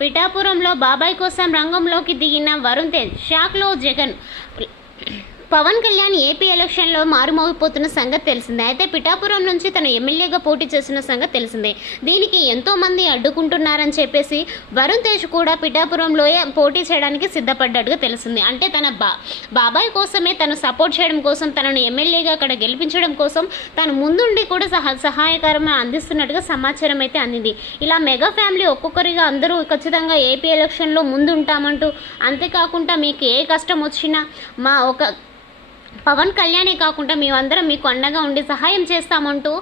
పిఠాపురంలో బాబాయ్ కోసం రంగంలోకి దిగిన వరుణ్ తేజ్, షాక్లో జగన్. పవన్ కళ్యాణ్ ఏపీ ఎలక్షన్లో మారుమోగిపోతున్న సంగతి తెలిసిందే. అయితే పిఠాపురం నుంచి తన ఎమ్మెల్యేగా పోటీ చేస్తున్న సంగతి తెలిసిందే. దీనికి ఎంతోమంది అడ్డుకుంటున్నారని చెప్పేసి వరుణ్ తేజ్ కూడా పిఠాపురంలో పోటీ చేయడానికి సిద్ధపడ్డట్టుగా తెలిసింది. అంటే తన బాబాయ్ కోసమే తను సపోర్ట్ చేయడం కోసం, తనను ఎమ్మెల్యేగా అక్కడ గెలిపించడం కోసం తను ముందుండి కూడా సహాయకరం అందిస్తున్నట్టుగా సమాచారం అయితే అందింది. ఇలా మెగా ఫ్యామిలీ ఒక్కొక్కరిగా అందరూ ఖచ్చితంగా ఏపీ ఎలక్షన్లో ముందుంటామంటూ, అంతేకాకుండా మీకు ఏ కష్టం వచ్చినా మా పవన్ కళ్యాణే కాకుండా మేమందరం మీకు అండగా ఉండి సహాయం చేస్తామంటూ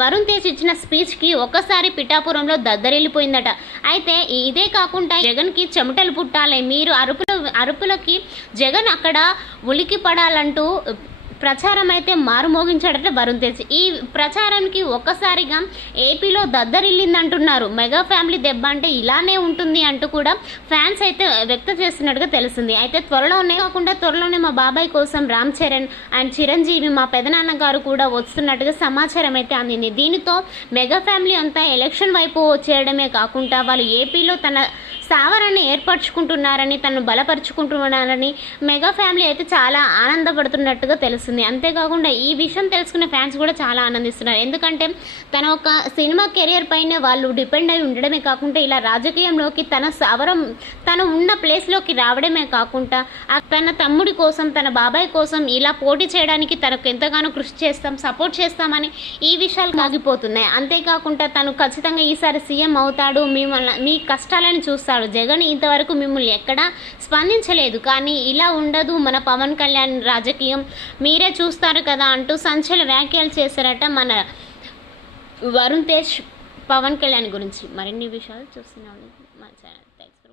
వరుణ్ తేజ్ ఇచ్చిన స్పీచ్కి ఒక్కసారి పిఠాపురంలో దద్దరిల్లిపోయిందట. అయితే ఇదే కాకుండా జగన్కి చెమటలు పుట్టాలి, మీరు అరుపులకి జగన్ అక్కడ ఉలికి పడాలంటూ ప్రచారం అయితే మారుమోగించాడట వరుణ్ తేజ్. ఈ ప్రచారానికి ఒక్కసారిగా ఏపీలో దద్దరిల్లిందంటున్నారు. మెగా ఫ్యామిలీ దెబ్బ అంటే ఇలానే ఉంటుంది అంటూ కూడా ఫ్యాన్స్ అయితే వ్యక్తం చేస్తున్నట్టుగా తెలిసింది. అయితే త్వరలోనే మా బాబాయ్ కోసం రామ్ చరణ్ అండ్ చిరంజీవి, మా పెదనాన్నగారు కూడా వస్తున్నట్టుగా సమాచారం అయితే అందింది. దీనితో మెగా ఫ్యామిలీ అంతా ఎలక్షన్ వైపు చేయడమే కాకుండా వాళ్ళు ఏపీలో తన స్థావరాన్ని ఏర్పరచుకుంటున్నారని, తను బలపరుచుకుంటున్నారని మెగా ఫ్యామిలీ అయితే చాలా ఆనందపడుతున్నట్టుగా తెలుస్తుంది. అంతేకాకుండా ఈ విషయం తెలుసుకున్న ఫ్యాన్స్ కూడా చాలా ఆనందిస్తున్నారు. ఎందుకంటే తన ఒక సినిమా కెరియర్ పైన వాళ్ళు డిపెండ్ అయి ఉండడమే కాకుండా ఇలా రాజకీయంలోకి తన స్థావరం తను ఉన్న ప్లేస్లోకి రావడమే కాకుండా తన తమ్ముడి కోసం, తన బాబాయ్ కోసం ఇలా పోటీ చేయడానికి తనకు ఎంతగానో కృషి చేస్తాం, సపోర్ట్ చేస్తామని ఈ విషయాలు కాగిపోతున్నాయి. అంతేకాకుండా తను ఖచ్చితంగా ఈసారి సీఎం అవుతాడు, మీ కష్టాలను చూస్తాడు, జగన్ ఇంతవరకు మిమ్మల్ని ఎక్కడా స్పందించలేదు, కానీ ఇలా ఉండదు మన పవన్ కళ్యాణ్ రాజకీయం, మీరే చూస్తారు కదా అంటూ సంచలన వ్యాఖ్యలు చేశారట మన వరుణ్ తేజ్ పవన్ కళ్యాణ్ గురించి. మరిన్ని విషయాలు చూస్తున్నాం మా ఛానల్. థ్యాంక్స్.